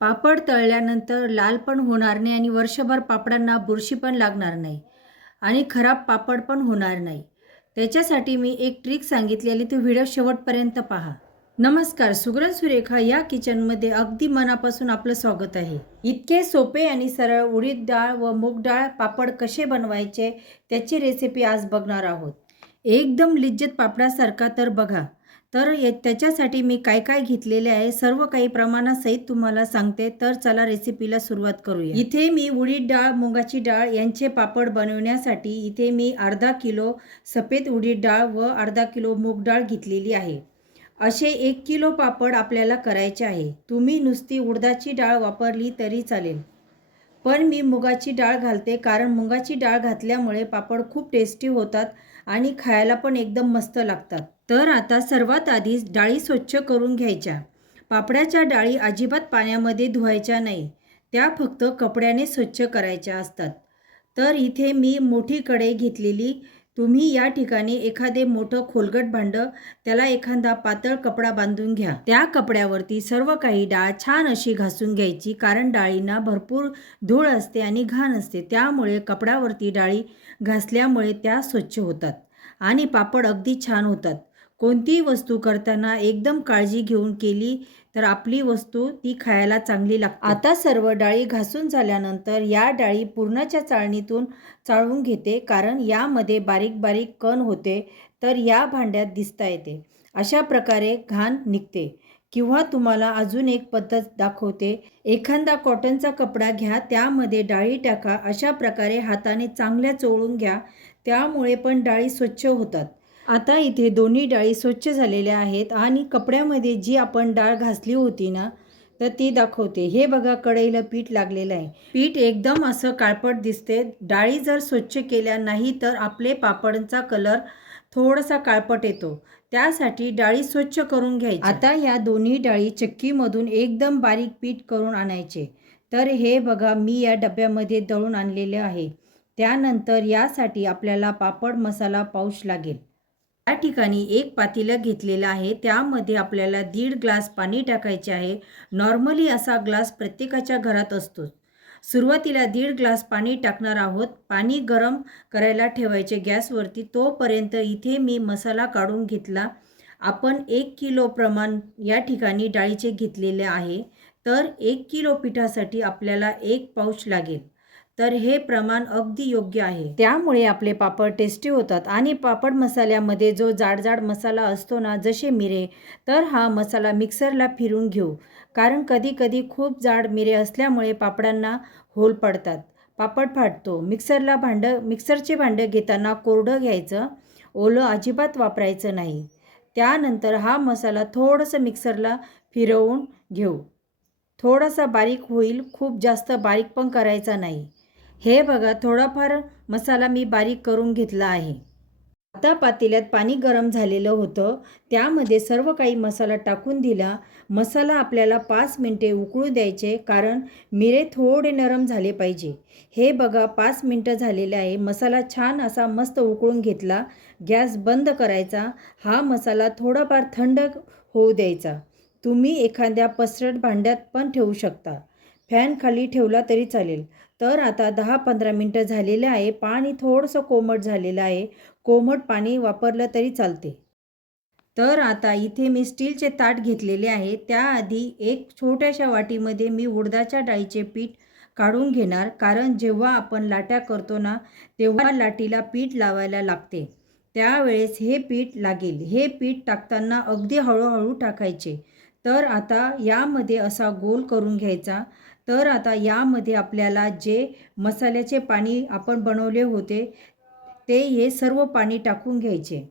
पापड तळल्यानंतर लाल पण होणार नाही आणि वर्षभर पापडांना बुरशी पण लागणार नाही आणि खराब पापड पण होणार नाही. त्याच्यासाठी मी एक ट्रिक सांगितलेली तो व्हिडिओ शेवटपर्यंत पहा. नमस्कार सुगरण सुरेखा या किचनमध्ये अगदी मनापासून आपलं स्वागत आहे. इतके सोपे आणि सरळ उडीद डाळ व मूग डाळ पापड कसे बनवायचे त्याची रेसिपी आज बघणार आहोत. एकदम लिज्जत पापडासारखा तर बघा. तर ये- त्याच्यासाठी मी काय काय घेतलेले आहे सर्व काही प्रमाणासहित तुम्हाला सांगते. तर चला रेसिपीला सुरुवात करूया. इथे मी उडीद डाळ मुगाची डाळ यांचे पापड बनवण्यासाठी इथे मी अर्धा किलो सफेद उडीद डाळ व अर्धा किलो मूग डाळ घेतलेली आहे. असे एक किलो पापड आपल्याला करायचे आहे. तुम्ही नुसती उडदाची डाळ वापरली तरी चालेल. पण मी मुगाची डाळ घालते कारण मुगाची डाळ घातल्यामुळे पापड खूप टेस्टी होतात आणि खायला पण एकदम मस्त लागतात. तर आता सर्वात आधी डाळी स्वच्छ करून घ्यायच्या. पापड्याच्या डाळी अजिबात पाण्यामध्ये धुवायच्या नाही. त्या फक्त कपड्याने स्वच्छ करायच्या असतात. तर इथे मी मोठी कढई घेतलेली. तुम्ही या ठिकाणी एखादे मोठं खोलगट भांडं त्याला एखादा पातळ कपडा बांधून घ्या. त्या कपड्यावरती सर्व काही डाळ छान अशी घासून घ्यायची कारण डाळींना भरपूर धूळ असते आणि घाण असते. त्यामुळे कपड्यावरती डाळी घासल्यामुळे त्या स्वच्छ होतात आणि पापड अगदी छान होतात. कोणतीही वस्तू करताना एकदम काळजी घेऊन केली तर आपली वस्तू ती खायला चांगली लागते. आता सर्व डाळी घासून झाल्यानंतर या डाळी पूर्णच्या चाळणीतून चाळून घेते कारण यामध्ये बारीक बारीक कण होते तर या भांड्यात दिसता येते. अशा प्रकारे घाण निघते. किंवा तुम्हाला अजून एक पद्धत दाखवते. एखादा कॉटनचा कपडा घ्या त्यामध्ये डाळी टाका अशा प्रकारे हाताने चांगल्या चोळून घ्या. त्यामुळे पण डाळी स्वच्छ होतात. आता इथे दोन्ही डाळी स्वच्छ झालेल्या आहेत आणि कपड्यामध्ये जी आपण डाळ घासली होती ना तर ती दाखवते. हे बघा कढईला पीठ लागलेलं आहे. पीठ एकदम असं काळपट दिसते. डाळी जर स्वच्छ केल्या नाही तर आपले पापडचा कलर थोडासा काळपट येतो. त्यासाठी डाळी स्वच्छ करून घ्यायची. आता या दोन्ही डाळी चक्कीमधून एकदम बारीक पीठ करून आणायचे. तर हे बघा मी या डब्यामध्ये दळून आणलेले आहे. त्यानंतर यासाठी आपल्याला पापड मसाला पाऊच लागेल. या ठिकाणी एक पातेलं घेतलेलं आहे. त्यामध्ये आपल्याला दीड ग्लास पाणी टाकायचे आहे. नॉर्मली असा ग्लास प्रत्येकाच्या घरात असतो. सुरुवातीला दीड ग्लास पाणी टाकणार आहोत. पाणी गरम करायला ठेवायचे गॅसवरती. तोपर्यंत इथे मी मसाला काढून घेतला. आपण एक किलो प्रमाण या ठिकाणी डाळीचे घेतलेले आहे. तर एक किलो पिठासाठी आपल्याला एक पाऊच लागेल. तर हे प्रमाण अगदी योग्य आहे. त्यामुळे आपले पापड टेस्टी होतात आणि पापड मसाल्यामध्ये जो जाड जाड मसाला असतो ना जसे मिरे तर हा मसाला मिक्सरला फिरून घेऊ. कारण कधी कधी खूप जाड मिरे असल्यामुळे पापडांना होल पडतात. पापड फाटतो. मिक्सरला भांडं मिक्सरचे भांडं घेताना कोरडं घ्यायचं. ओलं अजिबात वापरायचं नाही. त्यानंतर हा मसाला थोडंसं मिक्सरला फिरवून घेऊ. थोडासा बारीक होईल. खूप जास्त बारीक पण करायचा नाही. हे बघा थोडाफार मसाला मी बारीक करून घेतला आहे. आता पातेल्यात पाणी गरम झालेलं होतं. त्यामध्ये सर्व काही मसाला टाकून दिला. मसाला आपल्याला पाच मिनटे उकळू द्यायचे कारण मिरे थोडे नरम झाले पाहिजे. हे बघा पाच मिनटं झालेले आहे. मसाला छान असा मस्त उकळून घेतला. गॅस बंद करायचा. हा मसाला थोडाफार थंड होऊ द्यायचा. तुम्ही एखाद्या पसरट भांड्यात पण ठेवू शकता. फॅन खाली ठेवला तरी चालेल. तर आता दहा पंधरा मिनटं झालेले आहे. पाणी थोडंसं कोमट झालेलं आहे. कोमट पाणी वापरलं तरी चालते. तर आता इथे मी स्टीलचे ताट घेतलेले आहे. त्याआधी एक छोट्याशा वाटीमध्ये मी उडदाच्या डाळीचे पीठ काढून घेणार. कारण जेव्हा आपण लाट्या करतो ना तेव्हा लाटीला पीठ लावायला लागते. त्यावेळेस हे पीठ लागेल. हे पीठ टाकताना अगदी हळूहळू टाकायचे. तर आता यामध्ये असा गोल करून घ्यायचा. तर आता यामध्ये आपल्याला जे मसाल्याचे पाणी आपण बनवले होते ते हे सर्व पाणी टाकून घ्यायचे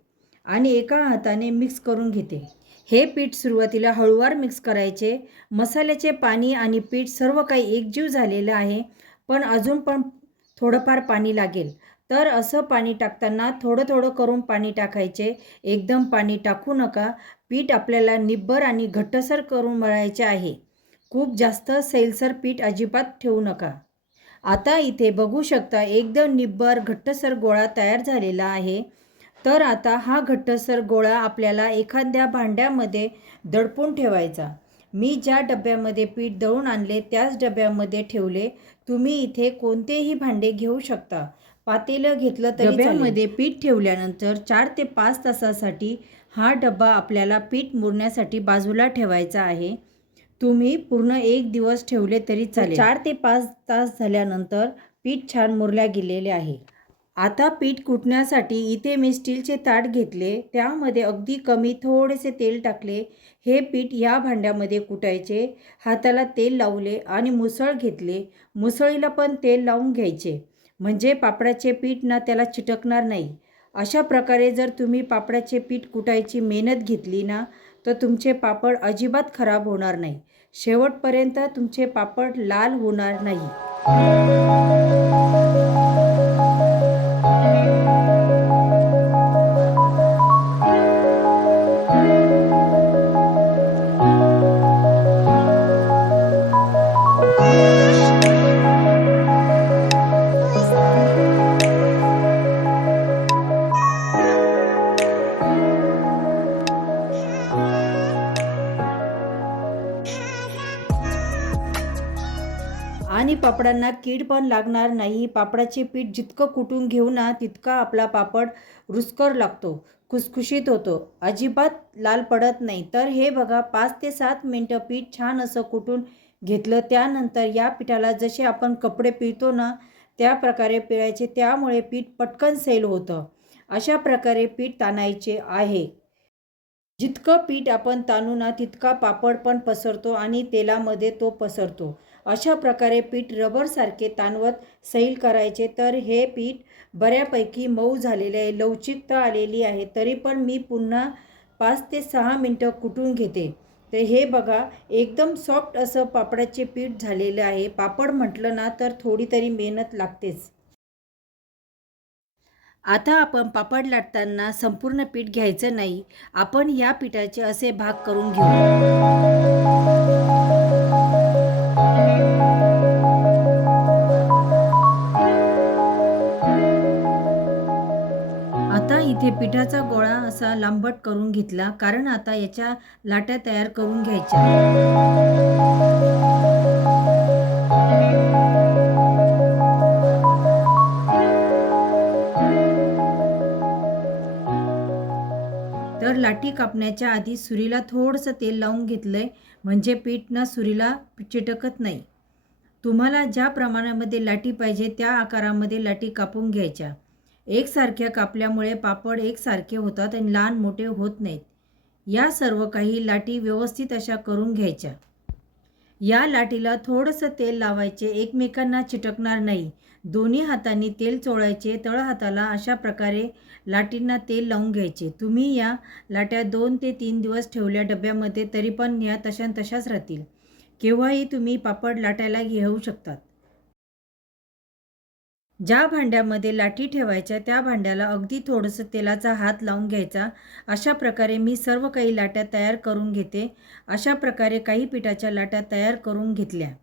आणि एका हाताने मिक्स करून घेते. हे पीठ सुरुवातीला हळूवार मिक्स करायचे. मसाल्याचे पाणी आणि पीठ सर्व काही एकजीव झालेलं आहे पण अजून पण थोडंफार पाणी लागेल. तर असं पाणी टाकताना थोडं थोडं करून पाणी टाकायचे. एकदम पाणी टाकू नका. पीठ आपल्याला निब्बर आणि घट्टसर करून मळायचे आहे. खूप जास्त सैलसर पीठ अजिबात ठेवू नका. आता इथे बघू शकता एकदम निब्बर घट्टसर गोळा तयार झालेला आहे. तर आता हा घट्टसर गोळा आपल्याला एखाद्या भांड्यामध्ये दडपून ठेवायचा. मी ज्या डब्यामध्ये पीठ दळून आणले त्याच डब्यामध्ये ठेवले. तुम्ही इथे कोणतेही भांडे घेऊ शकता. पातेलं घेतलं तर डब्यामध्ये पीठ ठेवल्यानंतर चार ते पाच तासासाठी हा डबा आपल्याला पीठ मुरण्यासाठी बाजूला ठेवायचा आहे. तुम्ही पूर्ण एक दिवस ठेवले तरी चालेल. चार ते पाच तास झाल्यानंतर पीठ छान मुरल्या गेलेले आहे. आता पीठ कुटण्यासाठी इथे मी स्टीलचे ताट घेतले. त्यामध्ये अगदी कमी थोडेसे तेल टाकले. हे पीठ या भांड्यामध्ये कुटायचे. हाताला तेल लावले आणि मुसळ घेतले. मुसळीला पण तेल लावून घ्यायचे. म्हणजे पापडाचे पीठ ना त्याला चिटकणार नाही. अशा प्रकारे जर तुम्ही पापडाचे पीठ कुटायची मेहनत घेतली ना तर तुमचे पापड अजिबात खराब होणार नाही. शेवटपर्यंत तुमचे पापड लाल होणार नाही. पापडांना कीड पण लागणार नाही. पापडाचे पीठ जितकं कुटून घेऊ ना तितका आपला पापड रुसकर लागतो खुसखुशीत होतो. अजिबात लाल पडत नाही. तर हे बघा पाच ते सात मिनटं पीठ छान असं कुटून घेतलं. त्यानंतर या पिठाला जसे आपण कपडे पिळतो ना त्या प्रकारे पिळायचे. त्यामुळे पीठ पटकन सैल होतं. अशा प्रकारे पीठ ताणायचे आहे. जितकं पीठ आपण ताणू ना तितका पापड पण पसरतो आणि तेलामध्ये तो पसरतो. अशा प्रकारे पीठ रबरसारखे ताणवत सैल करायचे तर हे पीठ बऱ्यापैकी मऊ झालेले आहे लवचिकता आलेली आहे तरी पण मी पुन्हा पाच ते सहा मिनटं कुटून घेते. तर हे बघा एकदम सॉफ्ट असं पापडाचे पीठ झालेलं आहे. पापड म्हटलं ना तर थोडी तरी मेहनत लागतेच. आता आपण पापड लाटताना संपूर्ण पीठ घ्यायचं नाही. आपण या पिठाचे असे भाग करून घेऊ. आता इथे पिठाचा गोळा असा लांबट करून घेतला कारण आता याच्या लाट्या तयार करून घ्यायच्या. लाटी कापण्याच्या आधी सुरीला थोडंसं तेल लावून घेतलं आहे म्हणजे पीठ ना सुरीला चिटकत नाही. तुम्हाला ज्या प्रमाणामध्ये लाटी पाहिजे त्या आकारामध्ये लाटी कापून घ्यायच्या. एकसारख्या कापल्यामुळे पापड एकसारखे होतात आणि लहान मोठे होत नाहीत. या सर्व काही लाटी व्यवस्थित अशा करून घ्यायच्या. या लाटीला थोडंसं तेल लावायचे एकमेकांना चिटकणार नाही. दोन्ही हातांनी तेल चोळायचे तळ हाताला अशा प्रकारे लाटींना तेल लावून घ्यायचे. तुम्ही या लाट्या दोन ते तीन दिवस ठेवल्या डब्यामध्ये तरी पण या तशान तशाच राहतील. केव्हाही तुम्ही पापड लाटायला घेऊ शकतात. ज्या भांड्यामध्ये लाटी ठेवायच्या त्या भांड्याला अगदी थोडंसं तेलाचा हात लावून घ्यायचा. अशा प्रकारे मी सर्व काही लाट्या तयार करून घेते. अशा प्रकारे काही पिठाच्या लाट्या तयार करून घेतल्या.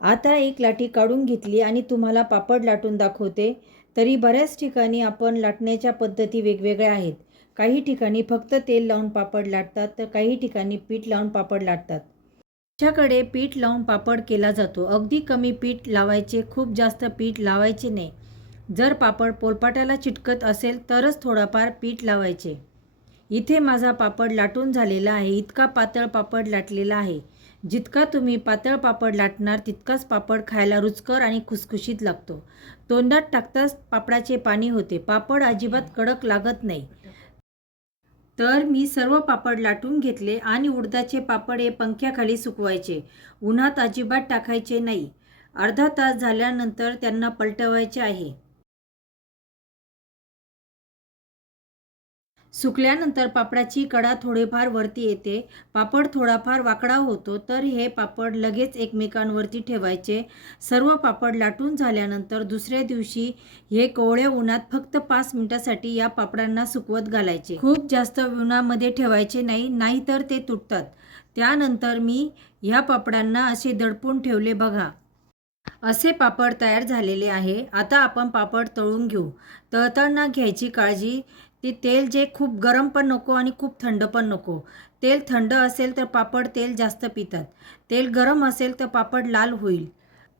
आता एक लाटी काढून घेतली आणि तुम्हाला पापड लाटून दाखवते. तरी बऱ्याच ठिकाणी आपण लाटण्याच्या पद्धती वेगवेगळ्या आहेत. काही ठिकाणी फक्त तेल लावून पापड लाटतात तर काही ठिकाणी पीठ लावून पापड लाटतात. आमच्याकडे पीठ लावून पापड केला जातो. अगदी कमी पीठ लावायचे खूप जास्त पीठ लावायचे नाही. जर पापड पोलपाट्याला चिटकत असेल तरच थोडाफार पीठ लावायचे. इथे माझा पापड लाटून झालेला आहे. इतका पातळ पापड लाटलेला आहे. जितका तुम्ही पातळ पापड लाटणार तितकाच पापड खायला रुचकर आणि खुसखुशीत लागतो. तोंडात टाकताच पापडाचे पाणी होते. पापड अजिबात कडक लागत नाही. तर मी सर्व पापड लाटून घेतले आणि उडदाचे पापड हे पंख्याखाली सुकवायचे. उन्हात अजिबात टाकायचे नाही. अर्धा तास झाल्यानंतर त्यांना पलटवायचे आहे. सुकल्यानंतर पापडाची कडा थोडेफार वरती येते. पापड थोडाफार वाकडा होतो तर हे पापड लगेच एकमेकांवरती ठेवायचे. सर्व पापड लाटून झाल्यानंतर दुसऱ्या दिवशी हे कोवळ्या उन्हात फक्त पाच मिनिटासाठी या पापडांना सुकवत घालायचे. खूप जास्त उन्हामध्ये ठेवायचे नाही नाहीतर ते तुटतात. त्यानंतर मी ह्या पापडांना असे दडपून ठेवले बघा असे पापड तयार झालेले आहे. आता आपण पापड तळून घेऊ. तळताना घ्यायची काळजी ते तेल जे खूप गरम पण नको आणि खूप थंड पण नको. तेल थंड असेल तर पापड तेल जास्त पितात. तेल गरम असेल तर पापड लाल होईल.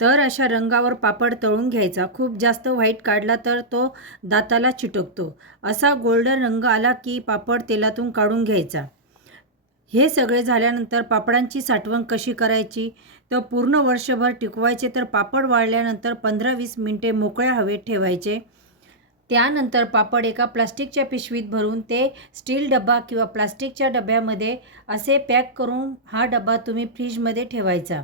तर अशा रंगावर पापड तळून घ्यायचा. खूप जास्त व्हाईट काढला तर तो दाताला चिटकतो. असा गोल्डन रंग आला की पापड तेलातून काढून घ्यायचा. हे सगळे झाल्यानंतर पापडांची साठवण कशी करायची? तर पूर्ण वर्षभर टिकवायचे तर पापड वाळल्यानंतर पंधरा वीस मिनटे मोकळ्या हवेत ठेवायचे. त्यानंतर पापड एका प्लास्टिकच्या पिशवीत भरून ते स्टील डबा किंवा प्लास्टिकच्या डब्यामध्ये असे पॅक करून हा डबा तुम्ही फ्रीजमध्ये ठेवायचा.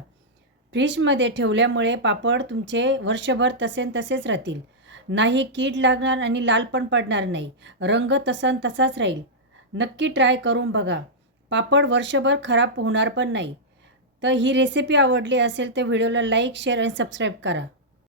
फ्रीजमध्ये ठेवल्यामुळे पापड तुमचे वर्षभर तसे तसेच राहतील. नाही कीड लागणार आणि लाल पण पडणार नाही. रंग तसा न तसाच राहील. नक्की ट्राय करून बघा. पापड वर्षभर खराब होणार पण नाही. तर ही रेसिपी आवडली असेल तर व्हिडिओला लाईक शेअर आणि सबस्क्राईब करा.